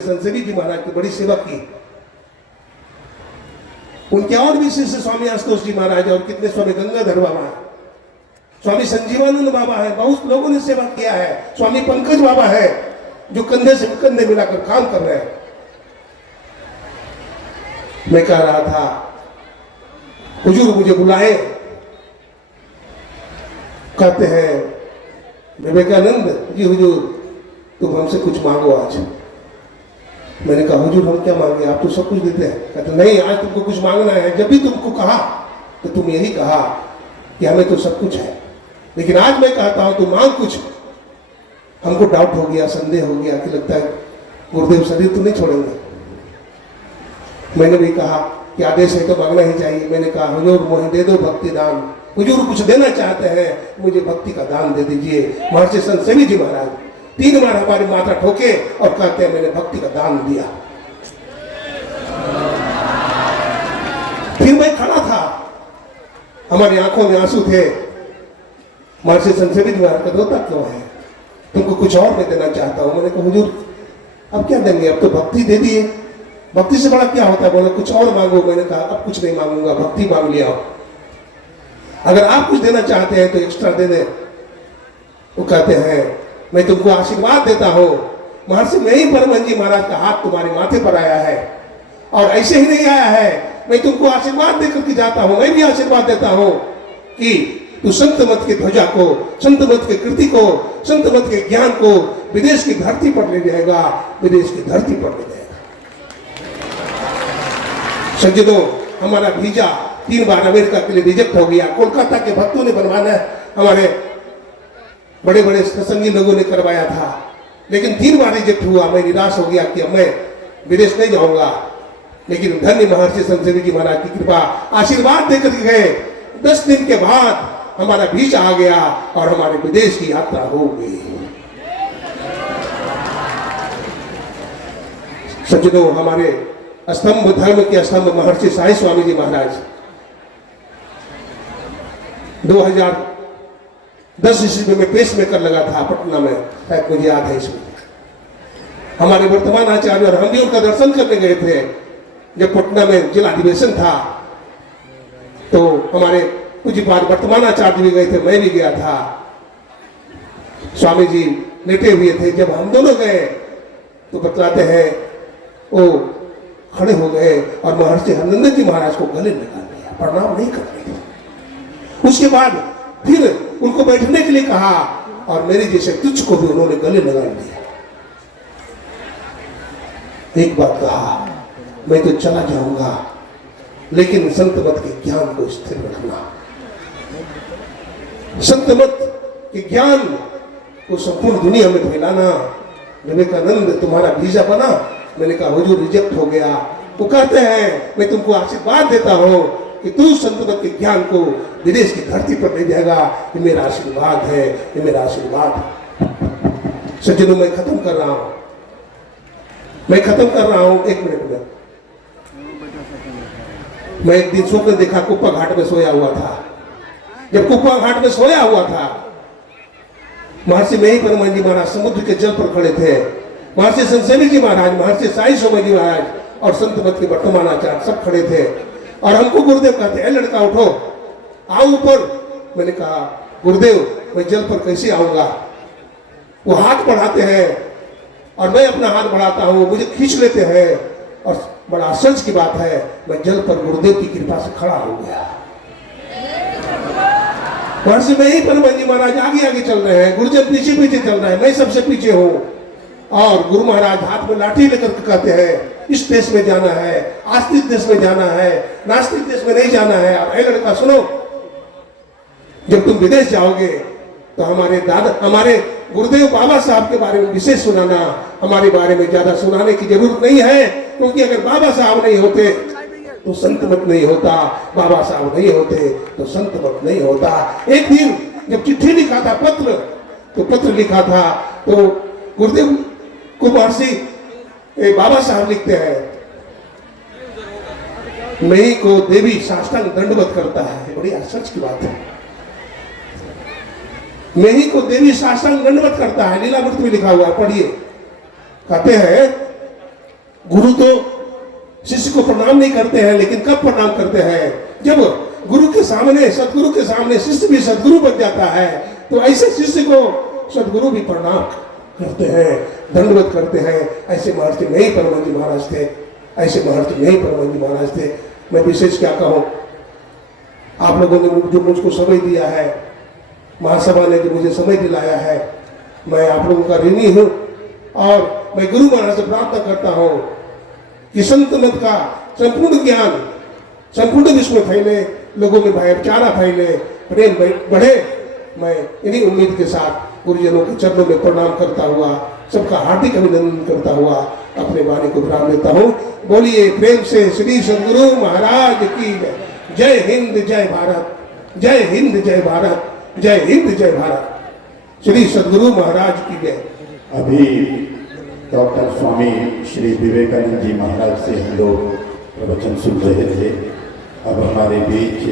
संसदी जी महाराज की बड़ी सेवा की। उनके और भी शिष्य स्वामी आशुतोष जी महाराज और कितने स्वामी गंगाधर बाबा है, स्वामी संजीवानंद बाबा है, बहुत लोगों ने सेवा किया है। स्वामी पंकज बाबा है जो कंधे से कंधे मिलाकर काम कर रहे हैं। मैं कह रहा था हुजूर मुझे बुलाए, कहते हैं विवेकानंद जी हुजूर तुम हमसे कुछ मांगो आज। मैंने कहा हुजूर हम क्या मांगे, आप तो सब कुछ देते हैं। कहते नहीं आज तुमको कुछ मांगना है। जब भी तुमको कहा तो तुम यही कहा कि हमें तो सब कुछ है, लेकिन आज मैं कहता हूं तुम मांग कुछ। हमको डाउट हो गया, संदेह हो गया कि लगता है गुरुदेव शरीर तो नहीं छोड़ेंगे। मैंने भी कहा कि आदेश है तो मांगना ही चाहिए। मैंने कहा हुजूर मुझे दे दो भक्ति दान। हुजूर कुछ देना चाहते हैं, मुझे भक्ति का दान दे दीजिए। महर्षि संत सेवी जी महाराज 3 बार हमारी माथा ठोके और कहते हैं मैंने भक्ति का दान दिया। फिर मैं खड़ा था, हमारी आंखों में आंसू थे। महर्षि संत सेवी जी महाराज का रोता क्यों है, तुमको कुछ और मैं देना चाहता हूं। मैंने कहा हुजूर अब क्या देंगे, अब तो भक्ति दे दिए, भक्ति से बड़ा क्या होता है। बोले कुछ और मांगो। मैंने कहा अब कुछ नहीं मांगूंगा, भक्ति मांग लिया। अगर आप कुछ देना चाहते हैं तो एक्स्ट्रा दे दें। वो कहते हैं मैं तुमको आशीर्वाद देता हूं। महर्षि में ही परमहंस जी महाराज का हाथ तुम्हारे माथे पर आया है, और ऐसे ही नहीं आया है, मैं तुमको आशीर्वाद देकर के जाता हूं। मैं भी आशीर्वाद देता हूं कि तू संत मत के ध्वजा को, संत मत के कृति को, संत मत के ज्ञान को विदेश की धरती पर ले जाएगा, विदेश की धरती पर ले जाएगा। सज्जनों हमारा वीजा 3 बार अमेरिका के लिए रिजेक्ट हो गया। कोलकाता के भक्तों ने बनवाना, हमारे बड़े बड़े सत्संगी लोगों ने करवाया था, लेकिन 3 बार रिजेक्ट हुआ। मैं निराश हो गया कि अब मैं विदेश नहीं जाऊंगा। लेकिन धन्य महर्षि संत सेवी जी महाराज की कृपा, आशीर्वाद देकर गए। 10 दिन के बाद हमारा वीजा आ गया और हमारे विदेश की यात्रा हो गई। सज्जनों हमारे स्तंभ, धर्म के स्तंभ महर्षि साई स्वामी जी महाराज 2010 ईस्वी में पेश मेकर लगा था पटना में, शायद मुझे याद है इसमें। हमारे वर्तमान आचार्य और हम भी उनका दर्शन करने गए थे जब पटना में जिला अधिवेशन था। तो हमारे पूज्यपाद वर्तमान आचार्य भी गए थे, मैं भी गया था। स्वामी जी लेटे हुए थे। जब हम दोनों गए तो बतलाते हैं वो खड़े हो गए और महर्षि हरनंदन जी महाराज को गले लगा दिया, प्रणाम नहीं कर रहे थे। उसके बाद फिर उनको बैठने के लिए कहा और मेरे जैसे तुच्छ को भी उन्होंने गले लगा दिया। एक बात कहा मैं तो चला जाऊंगा, लेकिन संत मत के ज्ञान को स्थिर रखना, संत मत के ज्ञान को संपूर्ण दुनिया में फैलाना। विवेकानंद तुम्हारा वीजा बना। मैंने कहा हुजूर रिजेक्ट हो गया। वो कहते हैं मैं तुमको आशीर्वाद देता हूं कि तू संत मत के ज्ञान को विदेश की धरती पर ले जाएगा। ये मेरा आशीर्वाद है, ये मेरा आशीर्वाद है। सज्जनों मैं खत्म कर रहा हूं, मैं खत्म कर रहा हूं। 1 मिनट में मैं एक दिन स्वप्न देखा, कुप्पा घाट में सोया हुआ था। जब कुप्पा घाट में सोया हुआ था, महर्षि में ही परमहंस जी महाराज समुद्र के जल पर खड़े थे। महर्षि संत सेवी जी महाराज, महर्षि साई स्वामी जी महाराज और संत मत के वर्तमान आचार्य सब खड़े थे। और हमको गुरुदेव कहते हैं लड़का उठो, आओ ऊपर। मैंने कहा गुरुदेव मैं जल पर कैसे आऊंगा। वो हाथ बढ़ाते हैं और मैं अपना हाथ बढ़ाता हूं, मुझे खींच लेते हैं। और बड़ा आश्चर्य की बात है, मैं जल पर गुरुदेव की कृपा से खड़ा हो गया। महर्षि में ही परमहंस जी महाराज आगे आगे चल रहे हैं, गुरुजन पीछे पीछे चल रहे हैं, मैं सबसे पीछे हूं। और गुरु महाराज हाथ में लाठी लेकर के कहते हैं इस देश में जाना है, आस्तिक देश में जाना है, नास्तिक देश में नहीं जाना है। और ऐ लड़का सुनो, जब तुम विदेश जाओगे तो हमारे दादा, हमारे गुरुदेव बाबा साहब के बारे में विशेष सुनाना। हमारे बारे में ज्यादा सुनाने की जरूरत नहीं है, क्योंकि अगर बाबा साहब नहीं होते तो संत मत नहीं होता, बाबा साहब नहीं होते तो संत मत नहीं होता। एक दिन जब चिट्ठी लिखा था, पत्र लिखा था, तो गुरुदेव को महर्षि बाबा साहब लिखते हैं मैं को देवी साष्टांग दंडवत करता है। बड़ी आश्चर्य की बात है, मैं ही को देवी साष्टांग दंडवत करता है। लीलामृत में लिखा हुआ, पढ़िए। कहते हैं गुरु तो शिष्य को प्रणाम नहीं करते हैं, लेकिन कब प्रणाम करते हैं? जब गुरु के सामने, सदगुरु के सामने शिष्य भी सदगुरु बन जाता है, तो ऐसे शिष्य को सदगुरु भी प्रणाम करते हैं, दंडवत करते हैं। ऐसे महर्षि नहीं परमहंस जी महाराज थे, ऐसे महर्षि नहीं परमहंस जी महाराज थे। मैं विशेष क्या कहूँ, आप लोगों ने जो मुझको समय दिया है, महासभा ने जो मुझे समय दिलाया है, मैं आप लोगों का ऋणी हूँ। और मैं गुरु महाराज से प्रार्थना करता हूँ कि संत मत का संपूर्ण ज्ञान संपूर्ण विश्व में फैले, लोगों में भाईचारा फैले, प्रेम बढ़े। मैं इन्हीं उम्मीद के साथ गुरुजनों के चरणों में प्रणाम करता हुआ, सबका हार्दिक अभिनंदन करता हुआ अपने वाणी को विराम देता हूँ। बोलिए प्रेम से श्री सदगुरु महाराज की जय हिंद जय भारत, जय हिंद जय भारत, जय हिंद जय भारत। श्री सदगुरु महाराज की जय। अभी डॉक्टर स्वामी श्री विवेकानंद जी महाराज से हम लोग प्रवचन सुन रहे थे। अब हमारे बीच